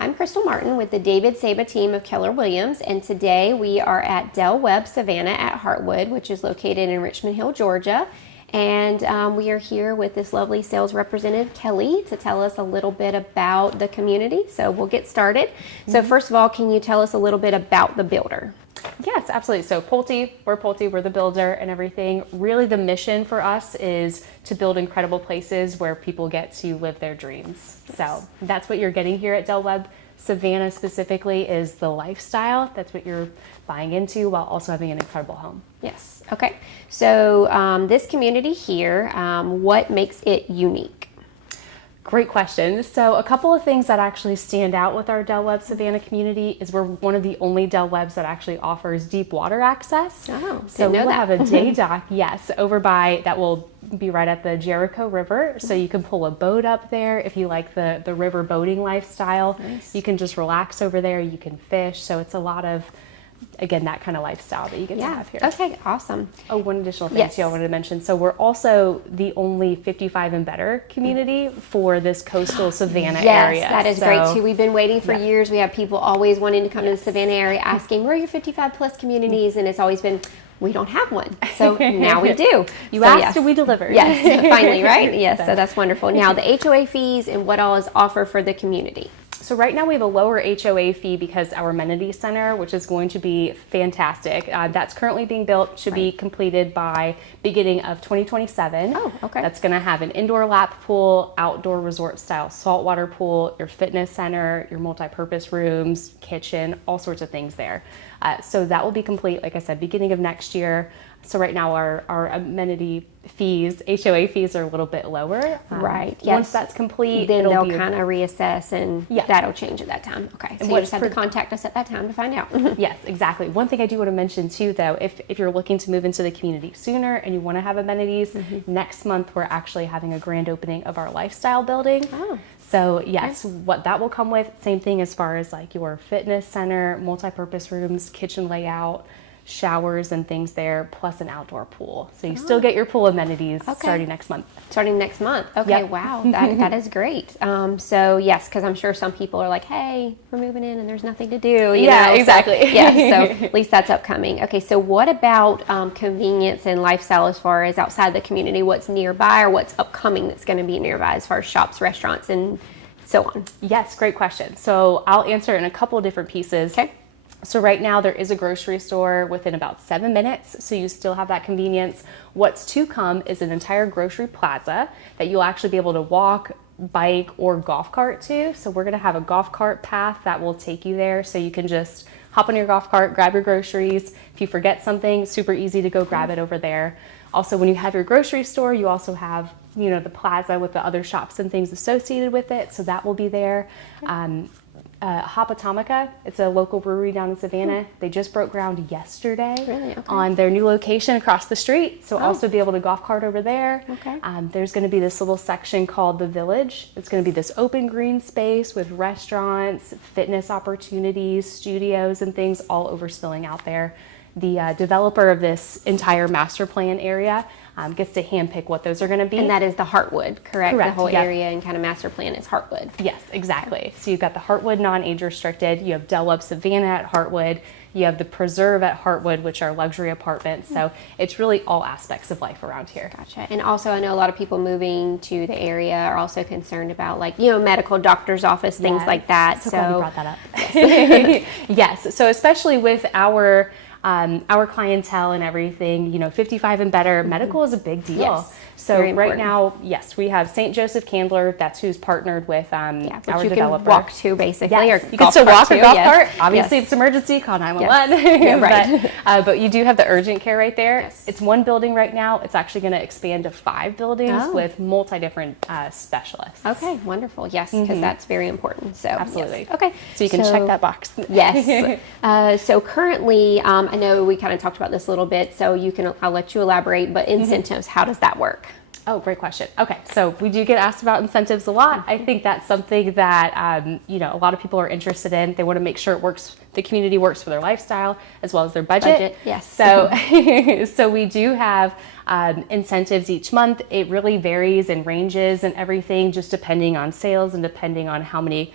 I'm Crystal Martin with the David Saba team of Keller Williams, and today we are at Webb Savannah at Heartwood, which is located in Richmond Hill, Georgia. And we are here with this lovely sales representative, Kelly, to tell us a little bit about the community. So we'll get started. So first of all, can you tell us a little bit about the builder? Yes, absolutely. So Pulte, we're the builder and everything. Really the mission for us is to build incredible places where people get to live their dreams. Yes. So that's what you're getting here at Webb. Savannah specifically is the lifestyle. That's what you're buying into while also having an incredible home. Yes. Okay. So this community here, what makes it unique? Great question. So a couple of things that actually stand out with our Webb Savannah community is we're one of the only Webbs that actually offers deep water access. Oh, so we'll have a day dock, yes, over by, that will be right at the Jericho River. So you can pull a boat up there if you like the river boating lifestyle. Nice. You can just relax over there. You can fish. So it's a lot of, again, that kind of lifestyle that you get to have here. Okay, awesome. Oh, one additional thing too I wanted to mention. So we're also the only 55 and better community for this coastal Savannah area. Yes, that is great too. We've been waiting for years. We have people always wanting to come to the Savannah area asking, where are your 55 plus communities? And it's always been, we don't have one. So now we do. You asked and we delivered. Yes, finally, right? Yes, so that's wonderful. Now the HOA fees and what all is offered for the community. So right now we have a lower HOA fee because our amenity center, which is going to be fantastic, that's currently being built, should be completed by beginning of 2027. Oh, okay. That's going to have an indoor lap pool, outdoor resort style saltwater pool, your fitness center, your multi-purpose rooms, kitchen, all sorts of things there. So that will be complete, like I said, beginning of next year. So right now our amenity fees, HOA fees, are a little bit lower. Right. Yes. Once that's complete, then they'll kind of reassess and that'll change at that time. Okay. So you just have to contact us at that time to find out. Yes, exactly. One thing I do want to mention too, though, if you're looking to move into the community sooner and you want to have amenities, next month we're actually having a grand opening of our lifestyle building. Oh. So yes, what that will come with, same thing as far as like your fitness center, multi-purpose rooms, kitchen layout, showers and things there, plus an outdoor pool. So you still get your pool amenities starting next month. Starting next month. Okay, wow, that is great. So yes, because I'm sure some people are like, hey, we're moving in and there's nothing to do. You know? Exactly. So, yeah, so at least that's upcoming. Okay, so what about convenience and lifestyle as far as outside the community? What's nearby or what's upcoming that's going to be nearby as far as shops, restaurants, and so on? Yes, great question. So I'll answer in a couple of different pieces. Okay. So right now there is a grocery store within about 7 minutes, so you still have that convenience. What's to come is an entire grocery plaza that you'll actually be able to walk, bike, or golf cart to. So we're gonna have a golf cart path that will take you there, so you can just hop on your golf cart, grab your groceries. If you forget something, super easy to go grab it over there. Also, when you have your grocery store, you also have, you know, the plaza with the other shops and things associated with it, so that will be there. Hopatomica, it's a local brewery down in Savannah. They just broke ground yesterday on their new location across the street. So also be able to golf cart over there. Okay. There's going to be this little section called the Village. It's going to be this open green space with restaurants, fitness opportunities, studios, and things all overspilling out there. The developer of this entire master plan area gets to handpick what those are going to be. And that is the Heartwood, correct? Correct. The whole area and kind of master plan is Heartwood. Yes, exactly. So you've got the Heartwood non-age restricted, you have Webb Savannah at Heartwood, you have the Preserve at Heartwood, which are luxury apartments. So it's really all aspects of life around here. Gotcha. And also I know a lot of people moving to the area are also concerned about, like, you know, medical, doctor's office, things like that. So glad you brought that up. Yes. Yes. So especially with our clientele and everything, you know, 55 and better, medical is a big deal. Yes, so right now, yes, we have St. Joseph Candler, that's who's partnered with our you developer. Can walk to basically, yes. or you can still walk a golf cart. Obviously, yes. it's emergency, call 911. Yes. Yeah, right. but you do have the urgent care right there. Yes. It's one building right now. It's actually going to expand to 5 buildings with multi-different specialists. Okay, wonderful. Yes, because that's very important. So absolutely. Yes. Okay, so you can check that box. Yes. So currently, I know we kind of talked about this a little bit. So I'll let you elaborate. But incentives, how does that work? Oh, great question. Okay, so we do get asked about incentives a lot. I think that's something that you know, a lot of people are interested in. They want to make sure it works, the community works for their lifestyle as well as their budget. Yes. So, so we do have incentives each month. It really varies and ranges and everything, just depending on sales and depending on how many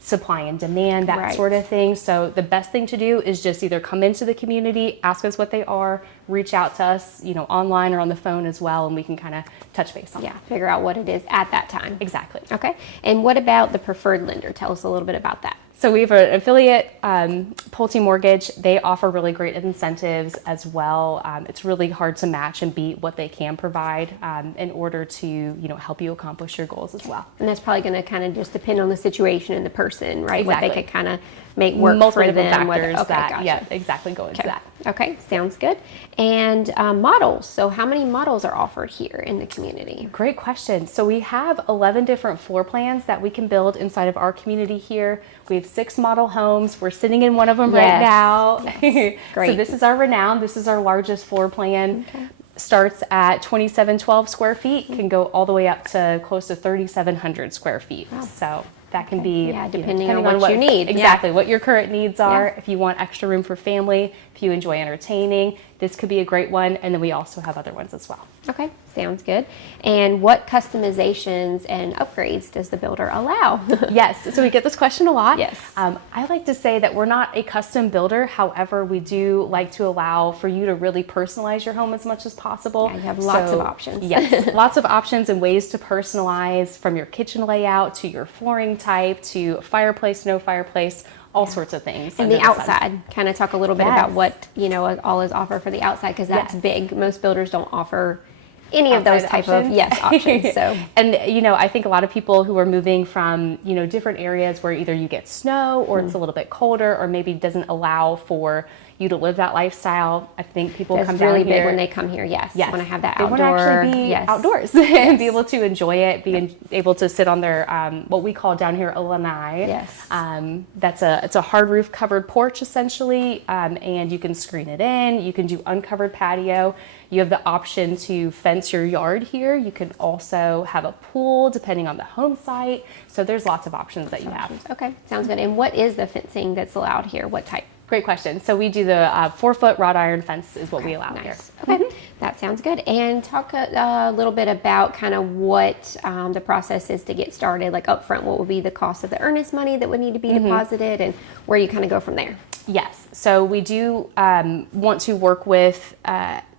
supply and demand, that sort of thing. So the best thing to do is just either come into the community, ask us what they are, reach out to us, online or on the phone as well, and we can kind of touch base on that. Figure out what it is at that time. Exactly. Okay. And what about the preferred lender? Tell us a little bit about that. So we have an affiliate, Pulte Mortgage. They offer really great incentives as well. It's really hard to match and beat what they can provide in order to, help you accomplish your goals as well. And that's probably going to kind of just depend on the situation and the person, right? Exactly. What they could kind of make work Multiple for them. Factors gotcha. Yeah, exactly. Go into that. Okay, sounds good. And models. So how many models are offered here in the community? Great question. So we have 11 different floor plans that we can build inside of our community here. We have 6 model homes. We're sitting in one of them right now. Yes. Great. So this is our Renown. This is our largest floor plan. Okay. Starts at 2,712 square feet, can go all the way up to close to 3,700 square feet. Wow. So that can be depending on what you need. Exactly, what your current needs are. If you want extra room for family, if you enjoy entertaining, this could be a great one. And then we also have other ones as well. Okay, sounds good. And what customizations and upgrades does the builder allow? Yes, so we get this question a lot. Yes. I like to say that we're not a custom builder. However, we do like to allow for you to really personalize your home as much as possible. Yeah, you have lots of options. Yes, lots of options and ways to personalize, from your kitchen layout to your flooring type to fireplace, no fireplace, all sorts of things. And the outside, kind of talk a little bit about what, all is offered for the outside, because that's big. Most builders don't offer any of those type of options. So, and I think a lot of people who are moving from different areas where either you get snow or it's a little bit colder, or maybe doesn't allow for you to live that lifestyle. I think people come down really here. Big when they come here. Yes. Want to have that they outdoor. Want to actually be outdoors and be able to enjoy it. Be able to sit on their what we call down here a lanai. Yes. It's a hard roof covered porch essentially, and you can screen it in. You can do uncovered patio. You have the option to fence your yard here. You can also have a pool depending on the home site. So there's lots of options that you have. Okay, sounds good. And what is the fencing that's allowed here? What type? Great question. So we do the 4-foot wrought iron fence is what we allow here. Okay, that sounds good. And talk a little bit about kind of what the process is to get started, like upfront. What would be the cost of the earnest money that would need to be deposited, and where you kind of go from there? Yes. So we do want to work with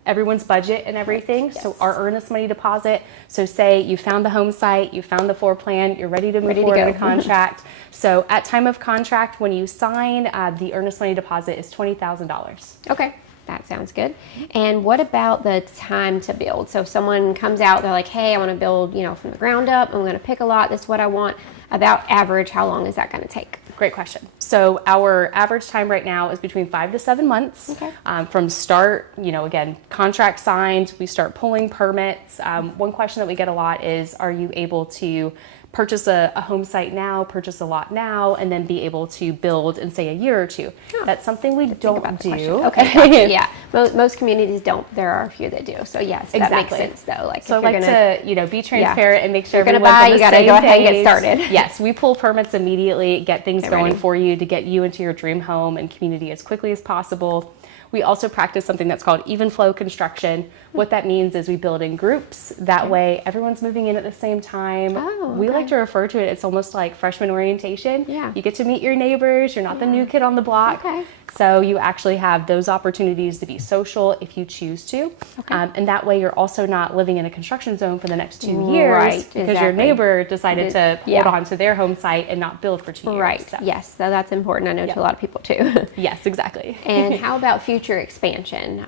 everyone's budget and everything. Yes. So our earnest money deposit. So say you found the home site, you found the floor plan, you're ready to move forward in a contract. So at time of contract, when you sign, the earnest money deposit is $20,000. Okay. That sounds good. And what about the time to build? So if someone comes out, they're like, hey, I want to build, from the ground up. I'm going to pick a lot. This is what I want. About average, how long is that going to take? Great question. So our average time right now is between 5 to 7 months. Okay. From start, again, contract signed, we start pulling permits. One question that we get a lot is, are you able to purchase a home site now, purchase a lot now, and then be able to build in, say, a year or two? Oh, that's something we don't do. Okay, gotcha. Yeah. Most communities don't. There are a few that do. So yes, that makes sense though. Like, so I like to, be transparent and make sure you're going to buy, you got to go ahead and get started. Yes, we pull permits immediately, get things going for you to get you into your dream home and community as quickly as possible. We also practice something that's called even flow construction. What that means is we build in groups. That way everyone's moving in at the same time. We like to refer to it, it's almost like freshman orientation. Yeah. You get to meet your neighbors. You're not the new kid on the block. Okay. So you actually have those opportunities to be social if you choose to. Okay. And that way you're also not living in a construction zone for the next 2 years because your neighbor decided to hold on to their home site and not build for 2 years. Right. So. Yes. So that's important. I know to a lot of people too. Yes, exactly. And how about future expansion?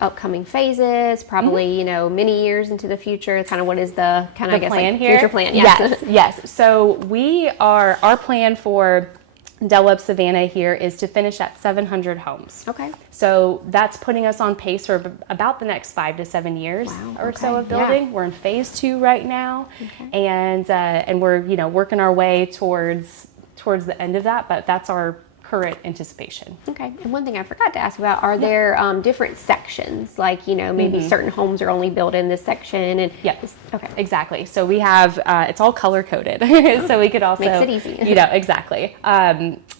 Upcoming phases, probably, many years into the future. Kind of what is the plan here? Future plan? Yes. Yes. So our plan for Del Webb Savannah here is to finish at 700 homes. Okay. So that's putting us on pace for about the next 5 to 7 years or so of building. Yeah. We're in phase 2 right now, and we're working our way towards the end of that. But that's our current anticipation. Okay. And one thing I forgot to ask about, are there different sections? Like, maybe certain homes are only built in this section. And okay. Exactly. So we have, it's all color coded. So we could also. Makes it easy. Exactly.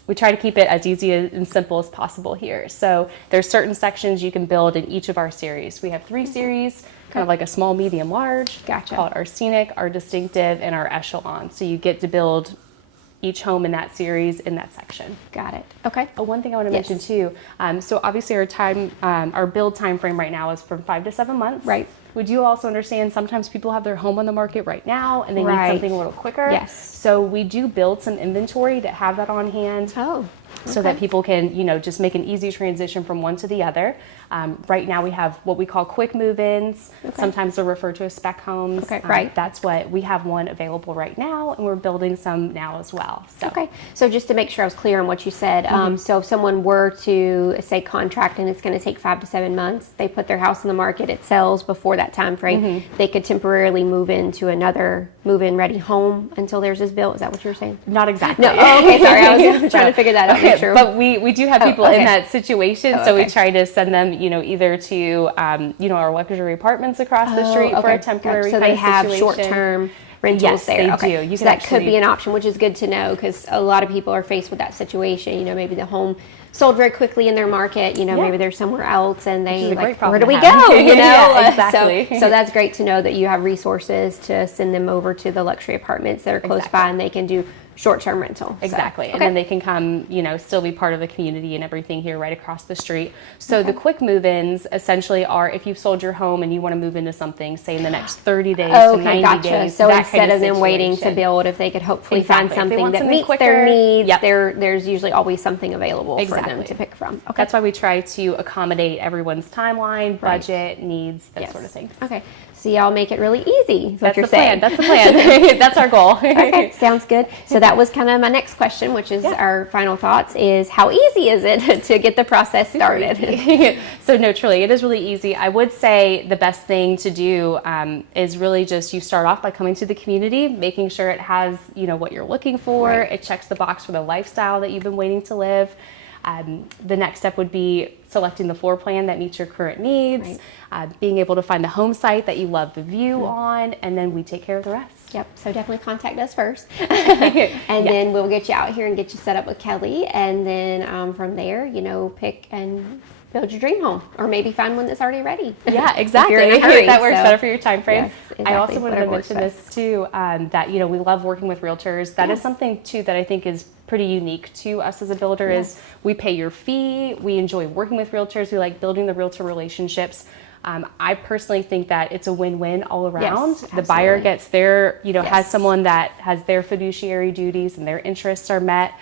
We try to keep it as easy and simple as possible here. So there's certain sections you can build in each of our series. We have 3 series, kind of like a small, medium, large. Gotcha. Called our scenic, our distinctive, and our echelon. So you get to build each home in that series in that section. Got it. Okay. One thing I want to mention too, so obviously our build time frame right now is from 5 to 7 months. Right. Would you also understand sometimes people have their home on the market right now and they Right. need something a little quicker? Yes. So we do build some inventory to have that on hand. Oh. So that people can, just make an easy transition from one to the other. Right now we have what we call quick move-ins. Okay. Sometimes they're referred to as spec homes. Okay, right. That's what we have one available right now, and we're building some now as well. So. Okay. So just to make sure I was clear on what you said, so if someone were to say contract and it's going to take 5 to 7 months, they put their house on the market, it sells before that time frame, they could temporarily move into another move-in ready home until theirs is built. Is that what you were saying? Not exactly. No. Oh, okay. Sorry. I was trying to figure that out. Okay, True. but we do have people in that situation, so we okay. try to send them, either to, our luxury apartments across the street for a temporary so kind they of have situation. short-term rentals Yes, there. they Okay. do. You so can that could be an option, which is good to know because a lot of people are faced with that situation. Maybe the home sold very quickly in their market. Maybe they're somewhere else and they like, where do we go? Yeah, exactly. So that's great to know that you have resources to send them over to the luxury apartments that are close by and they can do short-term rental. Exactly. So, and then they can come, still be part of the community and everything here right across the street. So the quick move-ins essentially are if you've sold your home and you want to move into something, say in the next 30 days to 90 days. So that instead kind of them waiting to situation. build, if they could hopefully Exactly. find something that something meets quicker, their needs, yep. there's usually always something available for them to pick from. Okay. That's why we try to accommodate everyone's timeline, budget, needs, that sort of thing. Okay. So y'all make it really easy. That's the plan. That's the plan. That's our goal. Okay, sounds good. So that was kind of my next question, which is our final thoughts, is how easy is it to get the process started? So no, truly, it is really easy. I would say the best thing to do is really just you start off by coming to the community, making sure it has, what you're looking for. Right. It checks the box for the lifestyle that you've been waiting to live. The next step would be selecting the floor plan that meets your current needs, being able to find the home site that you love the view on, and then we take care of the rest. Yep, so definitely contact us first. And then we'll get you out here and get you set up with Kelly. And then from there, pick and build your dream home, or maybe find one that's already ready. Yeah, exactly. If you're in a hurry, that works better for your time frame. Yes, exactly. I also wanted to Whatever mention this too, that we love working with realtors. That is something too that I think is pretty unique to us as a builder. Is we pay your fee. We enjoy working with realtors. We like building the realtor relationships. I personally think that it's a win-win all around. Yes, the buyer gets their, Yes. has someone that has their fiduciary duties and their interests are met.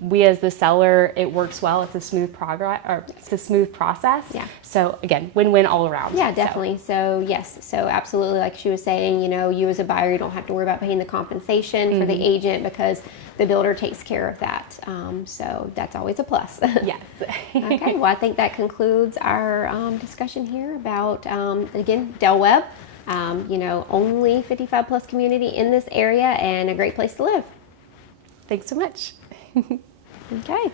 We as the seller, it works well. It's a smooth process. Yeah. So again, win-win all around. Yeah, definitely. So yes, so absolutely, like she was saying, you as a buyer, you don't have to worry about paying the compensation for the agent because the builder takes care of that. So that's always a plus. Yes. Okay. Well, I think that concludes our discussion here about again Del Webb. Only 55 plus community in this area and a great place to live. Thanks so much. Okay.